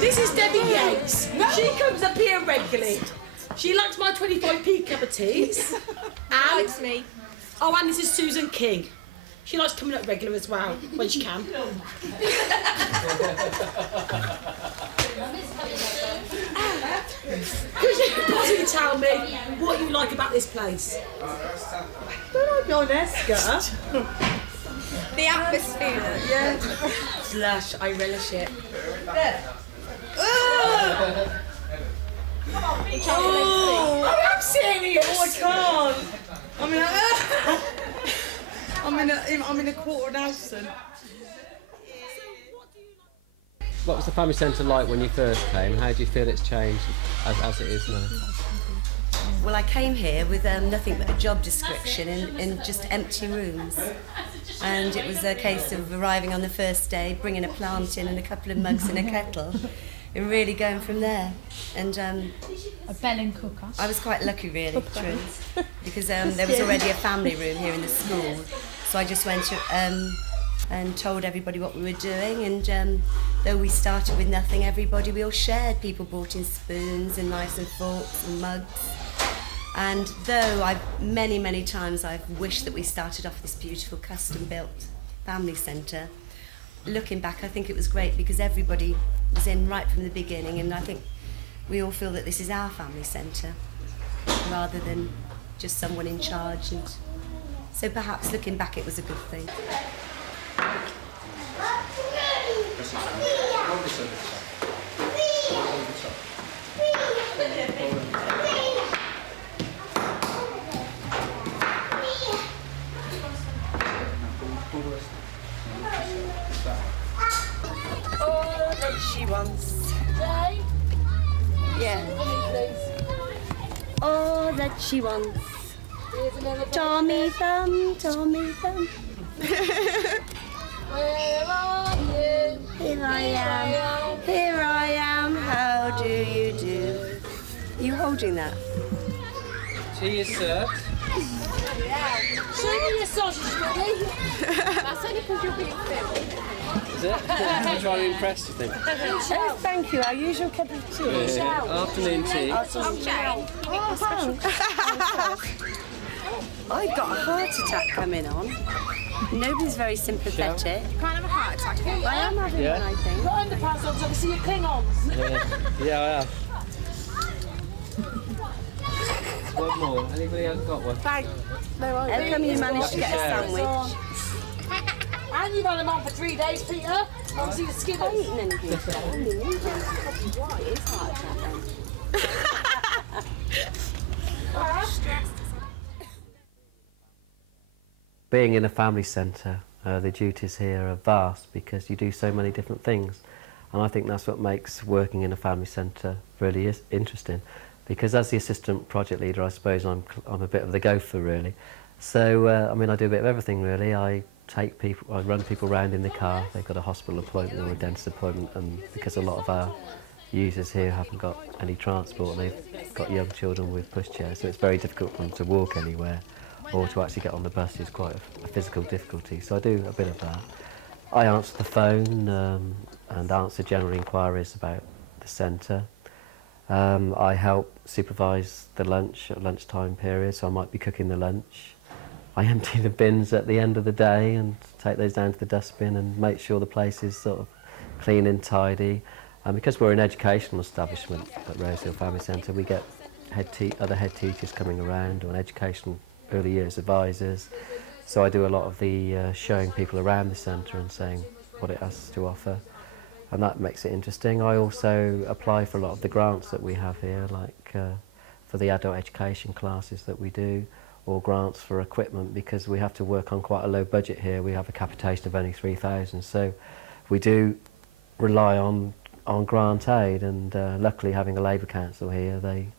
This is Debbie Yates. She comes up here regularly. She likes my 25p cup of teas. And Likes me. oh, and this is Susan King. She likes coming up regular as well, when she can. Could you possibly tell me what you like about this place? Don't I be honest, girl? The atmosphere. Yeah. Slush, I relish it. Oh, I'm serious! I can't. I'm in a quarter Nelson. What was the family centre like when you first came? How do you feel it's changed as it is now? Well, I came here with nothing but a job description in just empty rooms. And it was a case of arriving on the first day, bringing a plant in and a couple of mugs and a kettle, and really going from there. And A Bellin cooker. I was quite lucky, really, truth, because there was already a family room here in the school. So I just went to, and told everybody what we were doing. And though we started with nothing, we all shared. People brought in spoons and knives and forks and mugs. And though many times I've wished that we started off this beautiful custom-built family centre, looking back, I think it was great because everybody was in right from the beginning, and I think we all feel that this is our family centre rather than just someone in charge. And so perhaps looking back, it was a good thing. All that she wants. Yeah. All that she wants. Tommy Thumb, Tommy Thumb. Where are you? Here I am, how do you do? Are you holding that? Tea is served. Show me your sausage, Willie. That's only because you're being filmed. Is it? I'm trying to impress, you think? Oh, thank you, our usual cup of tea. Afternoon tea. I've got a heart attack coming on. Nobody's very sympathetic. You can't have a heart attack. I am having one, I think. Got underpants on so I can see your Klingons. Yeah, I have. One more. Anybody else got one? How come you managed to get a sandwich? And you've had them on for 3 days, Peter. I can see the skin. I haven't eaten anything today. Only you. Why is heart attack then? Being in a family centre, the duties here are vast because you do so many different things. And I think that's what makes working in a family centre really interesting. Because as the assistant project leader, I suppose I'm a bit of the gopher, really. So, I mean, I do a bit of everything, really. I run people around in the car. They've got a hospital appointment or a dentist appointment, and because a lot of our users here haven't got any transport, they've got young children with pushchairs, so it's very difficult for them to walk anywhere, or to actually get on the bus is quite a physical difficulty. So I do a bit of that. I answer the phone and answer general inquiries about the centre. I help supervise the lunch at lunchtime period, so I might be cooking the lunch. I empty the bins at the end of the day and take those down to the dustbin and make sure the place is sort of clean and tidy. And because we're an educational establishment at Rosehill Family Centre, we get other head teachers coming around, or educational early years advisors. So I do a lot of the showing people around the centre and saying what it has to offer. And that makes it interesting. I also apply for a lot of the grants that we have here, like for the adult education classes that we do, or grants for equipment, because we have to work on quite a low budget here. We have a capitation of only 3,000, so we do rely on grant aid, and luckily having a Labour Council here, they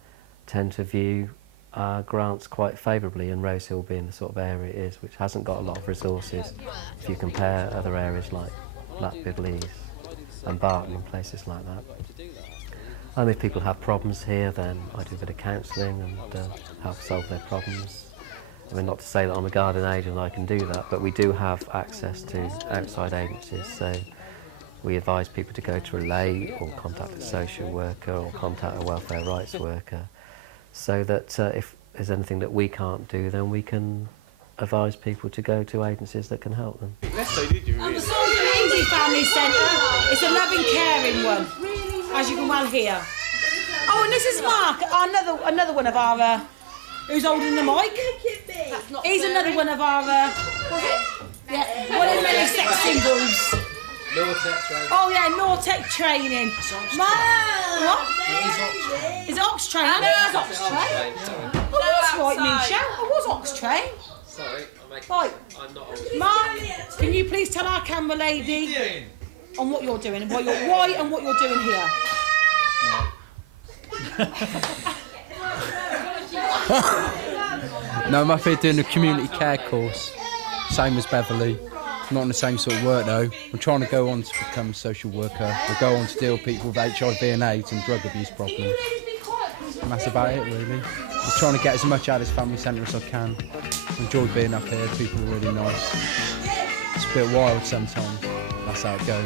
tend to view our grants quite favourably, and Rosehill being the sort of area it is, which hasn't got a lot of resources if you compare other areas like Blackbeard Leys and Barton and places like that. And if people have problems here, then I do a bit of counselling and help solve their problems. I mean, not to say that I'm a guardian agent and I can do that, but we do have access to outside agencies, so we advise people to go to a lay or contact a social worker or contact a welfare rights worker, so that if there's anything that we can't do, then we can advise people to go to agencies that can help them. And the Soldier Lindsay Family Centre, it's a loving, caring one, as you can well hear. Oh, and this is Mark, another one of our, who's holding the mic. He's another one of our, one of the many sex symbols. Oh yeah, Nortec training. What? Is it Ox Train? I know it's Ox Train. Oh, that's right, Misha. I was Ox Train. Sorry, Right. I'm not old. Mark, can you please tell our camera lady on what you're doing, why and what you're doing here? No, I'm up here doing a community care course, same as Beverly. Not in the same sort of work though. I'm trying to go on to become a social worker, or go on to deal with people with HIV and AIDS and drug abuse problems. And that's about it really. Just trying to get as much out of this family centre as I can. I enjoy being up here, people are really nice. It's a bit wild sometimes, that's how it goes.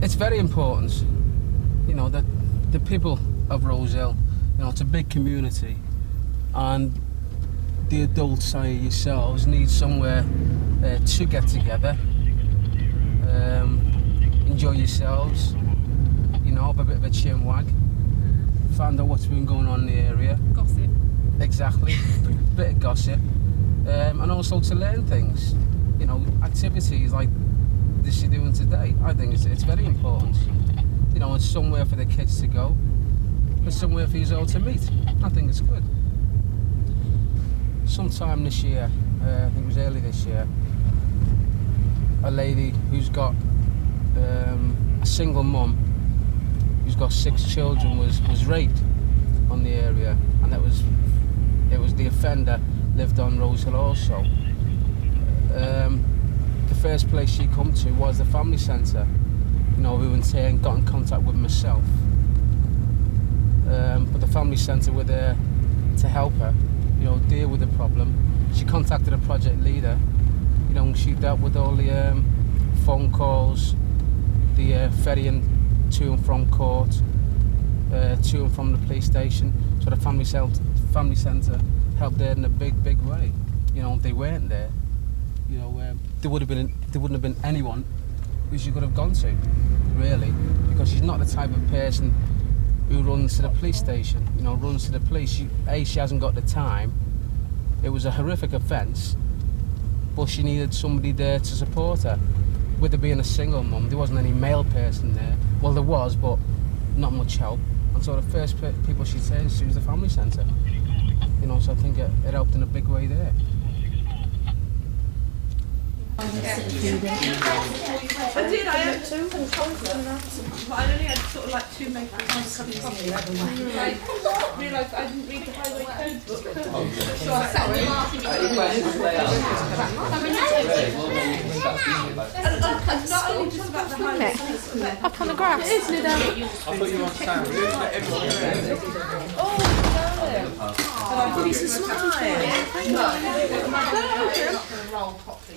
It's very important, you know, that the people of Rosehill, you know, it's a big community, and the adults, say yourselves, need somewhere to get together, enjoy yourselves, you know, have a bit of a chin wag, find out what's been going on in the area. Gossip. Exactly, bit of gossip, and also to learn things, you know, activities like this you're doing today. I think it's very important. You know, it's somewhere for the kids to go, but somewhere for you all to meet. I think it's good. Sometime this year, I think it was early this year, a lady who's got a single mum who's got 6 children was raped on the area, and it was the offender lived on Rosehill also. the first place she come to was the family centre. You know, we went here and got in contact with myself. But the family centre were there to help her, you know, deal with the problem. She contacted a project leader. You know, she dealt with all the phone calls, the ferrying to and from court, to and from the police station. So the family centre helped her in a big way. You know, if they weren't there, you know, there wouldn't have been anyone who she could have gone to, really, because she's not the type of person who runs to the police station. You know, runs to the police. She hasn't got the time. It was a horrific offence, but she needed somebody there to support her. With her being a single mum, there wasn't any male person there. Well, there was, but not much help. And so the first people she turned to was the family centre. You know, so I think it helped in a big way there. I did, I had two. But I only had sort of like two makers and a cup of coffee. I realised I didn't read the highway code book. So I sat in the market. Not only just about the highway code. Up on the grass. Isn't it? I thought you were on sound. Oh, no. She's a smile.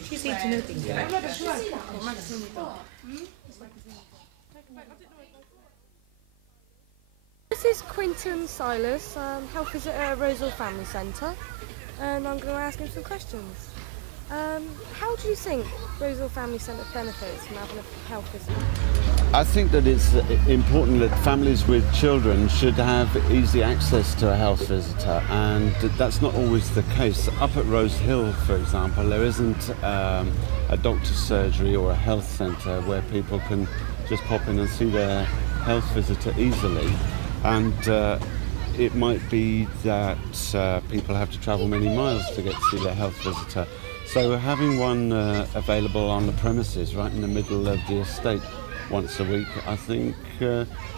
She's eating nothing. This is Quinton Silas, health visitor at Roseville Family Centre, and I'm going to ask him some questions. How do you think Roseville Family Centre benefits from having a health visitor? I think that it's important that families with children should have easy access to a health visitor, and that's not always the case. Up at Rose Hill, for example, there isn't a doctor's surgery or a health centre where people can just pop in and see their health visitor easily. And it might be that people have to travel many miles to get to see their health visitor. So having one available on the premises, right in the middle of the estate, once a week, I think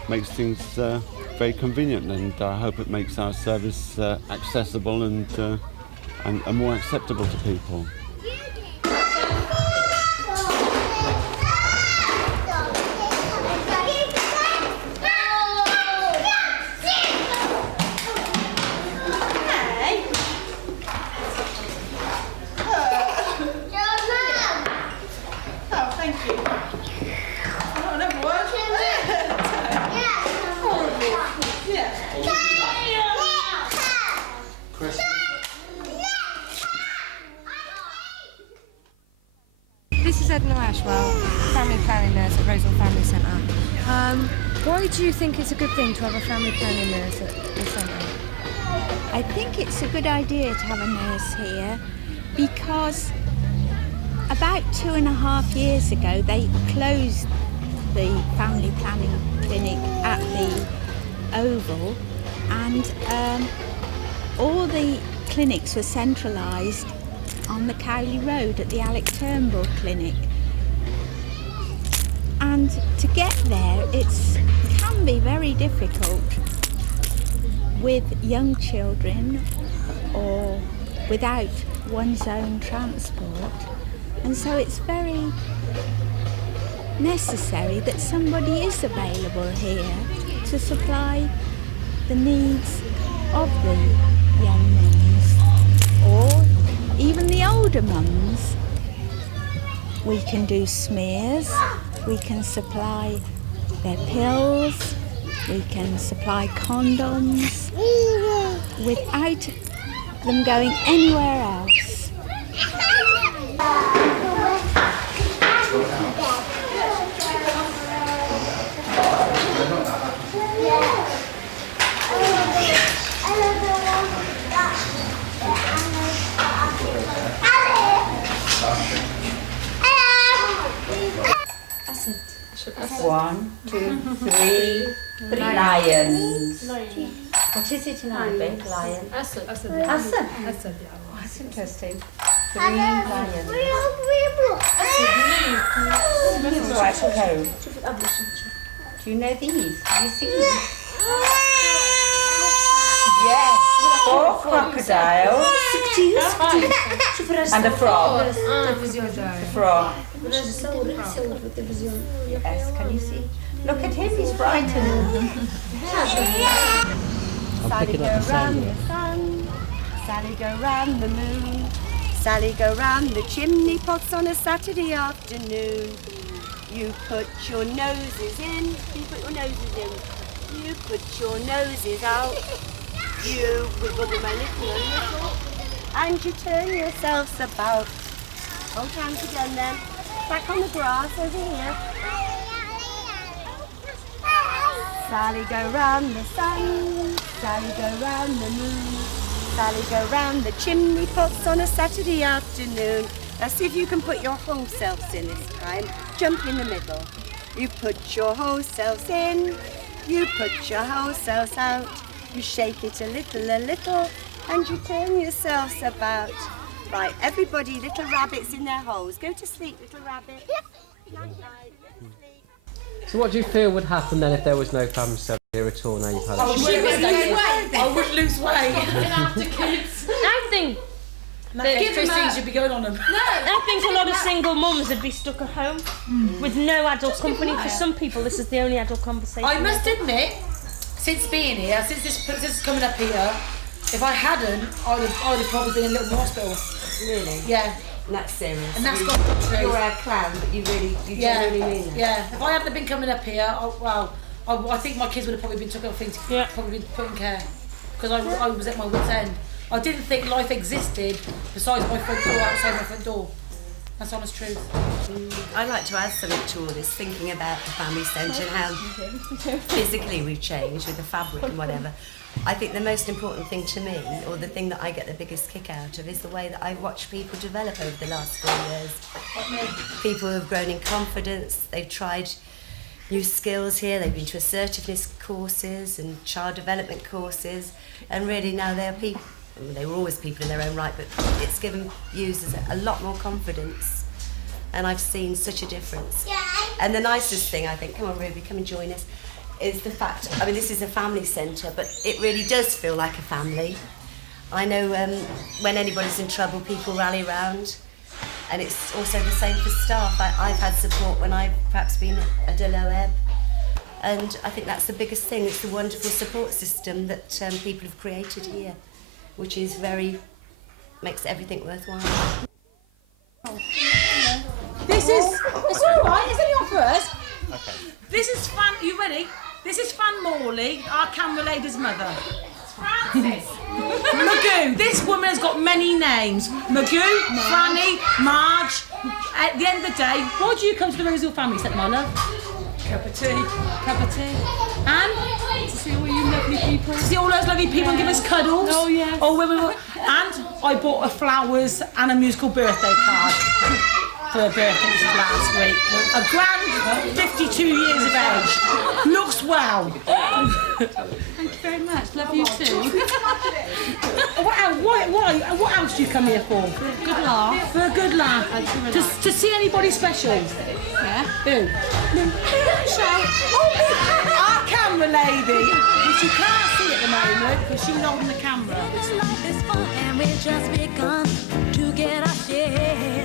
makes things very convenient, and I hope it makes our service accessible and more acceptable to people. This is Edna Ashwell, family planning nurse at Roseville Family Centre. Why do you think it's a good thing to have a family planning nurse at the centre? I think it's a good idea to have a nurse here because about 2.5 years ago they closed the family planning clinic at the Oval, and all the clinics were centralised on the Cowley Road at the Alec Turnbull Clinic. And to get there, it can be very difficult with young children or without one's own transport. And so it's very necessary that somebody is available here to supply the needs of the young mums or even the older mums. We can do smears, we can supply their pills, we can supply condoms without them going anywhere else. One, two, three lions. What is it in Arabic? Lion? Asad. Asad. Oh, that's interesting. 3 lions. These are right at home. Do you know these? Have you seen these? Yes. 4 crocodiles. And a frog. Frog. Yes, can you see? Look at him, he's frightened. Sally go round the sun, Sally go round the moon, Sally go round the chimney pots on a Saturday afternoon. You put your noses in, you put your noses in, you put your noses out, you wiggle them a little, and you turn yourselves about. Hold hands again then, back on the grass over here. Sally go round the sun, Sally go round the moon, Sally go round the chimney pots on a Saturday afternoon. Now see if you can put your whole selves in this time. Jump in the middle. You put your whole selves in, you put your whole selves out. You shake it a little, and you turn yourselves about. Right, everybody, little rabbits in their holes. Go to sleep, little rabbit. Night-night. So what do you feel would happen then if there was no family centre here at all now you've had it? I would lose weight. After kids. I think Christine should be going on them. I think a lot of single mums would be stuck at home with no adult company. For some people, this is the only adult conversation. I must admit, since being here, since this coming up here, if I hadn't, I would have probably been in a little hospital. Really? Yeah. And that's serious. And that's got the truth. You're a clown, but you genuinely mean that. Yeah. If I hadn't been coming up here, I think my kids would have probably been took off things, probably been put in care, because I was at my wit's end. I didn't think life existed besides my front door, outside my front door. That's honest truth. I'd like to add something to all this, thinking about the family centre and how physically we've changed with the fabric and whatever. I think the most important thing to me, or the thing that I get the biggest kick out of, is the way that I've watched people develop over the last 4 years. People who have grown in confidence, they've tried new skills here, they've been to assertiveness courses and child development courses, and really now they're people. I mean, they were always people in their own right, but it's given users a lot more confidence, and I've seen such a difference. And the nicest thing, I think, come on Ruby, come and join us, is the fact, I mean, this is a family centre, but it really does feel like a family. I know when anybody's in trouble, people rally round, and it's also the same for staff. I've had support when I've perhaps been at a low ebb, and I think that's the biggest thing. It's the wonderful support system that people have created here, which is makes everything worthwhile. This is, it's all right, it's only on for us. Okay. This is you ready? This is Fan Morley, our camera lady's mother. Frances. Magoo. This woman has got many names. Magoo, Franny, Marge. At the end of the day, why do you come to the Rosehill Family Centre, my love? Cup of tea. Cup of tea. And? To see all you lovely people. To see all those lovely people and give us cuddles. Oh, yeah. Oh, and I bought her flowers and a musical birthday card. For her birthday, which was last week. A grand 52 years of age. Looks well. Thank you very much. Love you too. What else do you come here for? Good laugh. For a good laugh. To see anybody special? Yeah. Who? Our camera lady, which you can't see at the moment because she's holding the camera. Life is fun and we've just begun to get our share.